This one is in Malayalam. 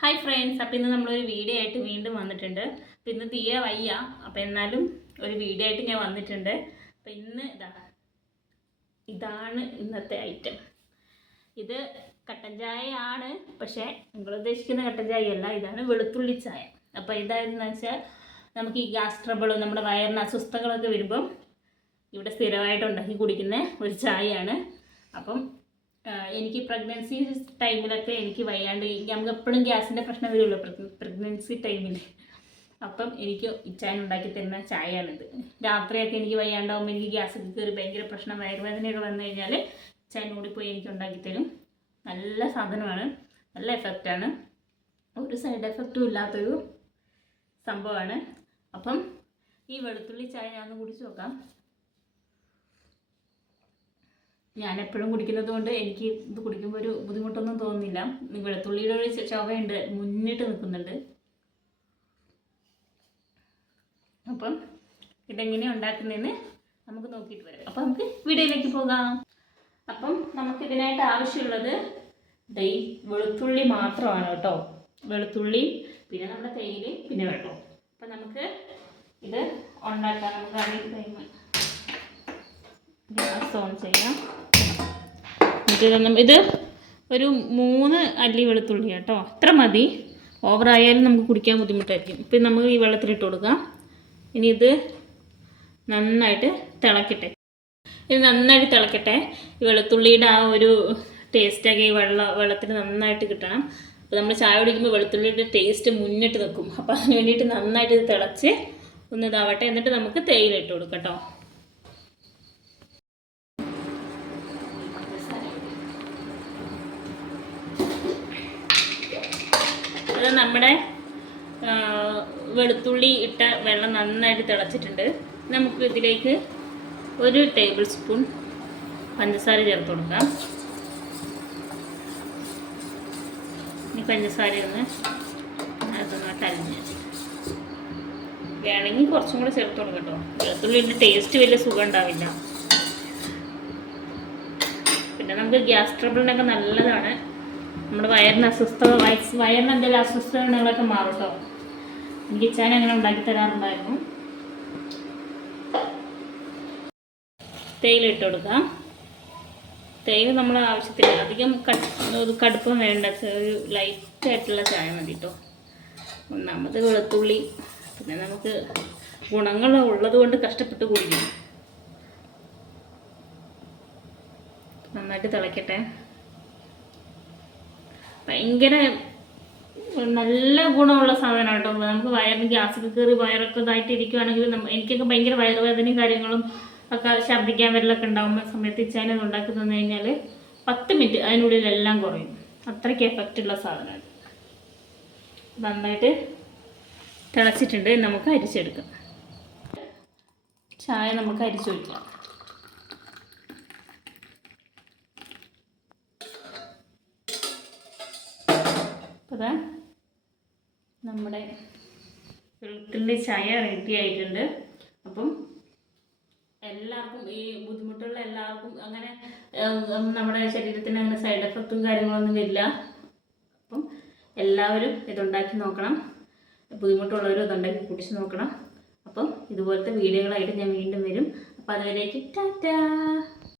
ഹായ് ഫ്രണ്ട്സ്, അപ്പോൾ ഇന്ന് നമ്മളൊരു വീഡിയോ ആയിട്ട് വീണ്ടും വന്നിട്ടുണ്ട്. അപ്പോൾ ഇന്ന് തീരെ വയ്യ, അപ്പോൾ എന്നാലും ഒരു വീഡിയോ ആയിട്ട് ഞാൻ വന്നിട്ടുണ്ട്. അപ്പോൾ ഇന്ന് ഇതാണ് ഇന്നത്തെ ഐറ്റം. ഇത് കട്ടൻ ചായ ആണ്, പക്ഷേ നിങ്ങൾ ഉദ്ദേശിക്കുന്ന കട്ടൻ ചായ അല്ല. ഇതാണ് വെളുത്തുള്ളി ചായ. അപ്പോൾ ഇതായെന്ന് വെച്ചാൽ നമുക്ക് ഈ ഗ്യാസ് ട്രബിളും നമ്മുടെ വയറിന് അസ്വസ്ഥതകളൊക്കെ വരുമ്പം ഇവിടെ സ്ഥിരമായിട്ട് ഉണ്ടാക്കി കുടിക്കുന്ന ഒരു ചായയാണ്. അപ്പം എനിക്ക് പ്രഗ്നൻസി ടൈമിലൊക്കെ എനിക്ക് വയ്യാണ്ട് നമുക്ക് എപ്പോഴും ഗ്യാസിൻ്റെ പ്രശ്നം വരുമല്ലോ പ്രഗ്നൻസി ടൈമിൽ. അപ്പം എനിക്ക് ഇച്ചാൻ ഉണ്ടാക്കി തരുന്ന ചായയാണിത്. രാത്രിയൊക്കെ എനിക്ക് വയ്യാണ്ടാവുമ്പോൾ എനിക്ക് ഗ്യാസൊക്കെ കയറി ഭയങ്കര പ്രശ്നം, വയറുവേദനയൊക്കെ വന്നു കഴിഞ്ഞാൽ ഇച്ചാൻ ഓടിപ്പോയി എനിക്ക് ഉണ്ടാക്കി തരും. നല്ല സാധനമാണ്, നല്ല എഫക്റ്റാണ്, ഒരു സൈഡ് എഫക്റ്റും ഇല്ലാത്തൊരു സംഭവമാണ്. അപ്പം ഈ വെളുത്തുള്ളി ചായ ഞാൻ ഒന്ന് കുടിച്ച് നോക്കാം. ഞാൻ എപ്പോഴും കുടിക്കുന്നത് കൊണ്ട് എനിക്ക് ഇത് കുടിക്കുമ്പോൾ ഒരു ബുദ്ധിമുട്ടൊന്നും തോന്നുന്നില്ല. വെളുത്തുള്ളിയുടെ ഒരു ചുവയുണ്ട്, മുന്നിട്ട് നിൽക്കുന്നുണ്ട്. അപ്പം ഇതെങ്ങനെയാണ് ഉണ്ടാക്കുന്നതെന്ന് നമുക്ക് നോക്കിയിട്ട് വരാം. അപ്പം നമുക്ക് വീഡിയോയിലേക്ക് പോകാം. അപ്പം നമുക്കിതിനായിട്ട് ആവശ്യമുള്ളത് ഈ വെളുത്തുള്ളി മാത്രമാണ് കേട്ടോ. വെളുത്തുള്ളി, പിന്നെ നമ്മുടെ തേയില, പിന്നെ വെള്ളം. അപ്പം നമുക്ക് ഇത് ഉണ്ടാക്കാം. നമുക്ക് അറിയാം, ഗ്യാസ് ഓൺ ചെയ്യാം. ഇത് ഒരു 3 അല്ലി വെളുത്തുള്ളി കേട്ടോ, അത്ര മതി. ഓവറായാലും നമുക്ക് കുടിക്കാൻ ബുദ്ധിമുട്ടായിരിക്കും. ഇപ്പം നമുക്ക് ഈ വെള്ളത്തിലിട്ട് കൊടുക്കാം. ഇനി ഇത് നന്നായിട്ട് തിളക്കട്ടെ. ഇത് നന്നായിട്ട് തിളക്കട്ടെ. ഈ വെളുത്തുള്ളിയുടെ ആ ഒരു ടേസ്റ്റൊക്കെ ഈ വെള്ളത്തിൽ നന്നായിട്ട് കിട്ടണം. അപ്പോൾ നമ്മൾ ചായ കുടിക്കുമ്പോൾ വെളുത്തുള്ളിയുടെ ടേസ്റ്റ് മുന്നിട്ട് നിൽക്കും. അപ്പോൾ അതിന് വേണ്ടിയിട്ട് നന്നായിട്ട് ഇത് തിളച്ച് ഒന്ന് ഇതാവട്ടെ. എന്നിട്ട് നമുക്ക് തേയില ഇട്ട് കൊടുക്കാം കേട്ടോ. അത് നമ്മുടെ വെളുത്തുള്ളി ഇട്ട വെള്ളം നന്നായിട്ട് തിളച്ചിട്ടുണ്ട്. നമുക്ക് ഇതിലേക്ക് 1 ടേബിൾ സ്പൂൺ പഞ്ചസാര ചേർത്ത് കൊടുക്കാം. ഈ പഞ്ചസാര ഒന്ന് അതൊന്നായിട്ട് അരിഞ്ഞ് വേണമെങ്കിൽ കുറച്ചും കൂടെ ചേർത്ത് കൊടുക്കാം കേട്ടോ. വെളുത്തുള്ളിയുടെ ടേസ്റ്റ് വലിയ സുഖം ഉണ്ടാവില്ല. പിന്നെ നമുക്ക് ഗ്യാസ് ട്രബിളിനൊക്കെ നല്ലതാണ്. നമ്മുടെ വയറിന് എന്തെങ്കിലും അസ്വസ്ഥതകളൊക്കെ മാറും കേട്ടോ. എനിക്ക് ഇച്ചാൻ അങ്ങനെ ഉണ്ടാക്കി തരാറുണ്ടായിരുന്നു. തേയില ഇട്ട് കൊടുക്കാം. തേയില നമ്മളെ ആവശ്യത്തിന്, അധികം കടുപ്പം വേണ്ട, ഒരു ലൈറ്റായിട്ടുള്ള ചായ മതി കേട്ടോ. ഒന്നാമത് വെളുത്തുള്ളി, പിന്നെ നമുക്ക് ഗുണങ്ങൾ ഉള്ളത് കൊണ്ട് കഷ്ടപ്പെട്ട് കുടിക്കും. നന്നായിട്ട് തിളക്കട്ടെ. ഭയങ്കര നല്ല ഗുണമുള്ള സാധനമാണ് കേട്ടോ. നമുക്ക് വയറിന് ഗ്യാസൊക്കെ കയറി വയറൊക്കെ ഇതായിട്ട് ഇരിക്കുകയാണെങ്കിൽ എനിക്കൊക്കെ ഭയങ്കര വയറുവേദനയും കാര്യങ്ങളും ഒക്കെ ഛർദ്ദിക്കാൻ വരലൊക്കെ ഉണ്ടാകുന്ന സമയത്ത് ഇച്ചാനത് ഉണ്ടാക്കി തന്നു കഴിഞ്ഞാൽ 10 മിനിറ്റ് അതിനുള്ളിലെല്ലാം കുറയും. അത്രയ്ക്ക് എഫക്റ്റുള്ള സാധനമാണ്. നന്നായിട്ട് തിളച്ചിട്ടുണ്ട്. നമുക്ക് അരിച്ചെടുക്കാം. ചായ നമുക്ക് അരിച്ചു വയ്ക്കാം. അപ്പോൾ നമ്മുടെ വെളുത്തുള്ളി ചായ റെഡി ആയിട്ടുണ്ട്. അപ്പം എല്ലാവർക്കും, ഈ ബുദ്ധിമുട്ടുള്ള എല്ലാവർക്കും അങ്ങനെ നമ്മുടെ ശരീരത്തിന് അങ്ങനെ സൈഡ് എഫക്റ്റും കാര്യങ്ങളൊന്നും വരില്ല. അപ്പം എല്ലാവരും ഇതുണ്ടാക്കി നോക്കണം. ബുദ്ധിമുട്ടുള്ളവരും ഇതുണ്ടാക്കി കുടിച്ച് നോക്കണം. അപ്പം ഇതുപോലത്തെ വീഡിയോകളായിട്ട് ഞാൻ വീണ്ടും വരും. അപ്പോൾ അതുവരേക്ക് ടാറ്റാ.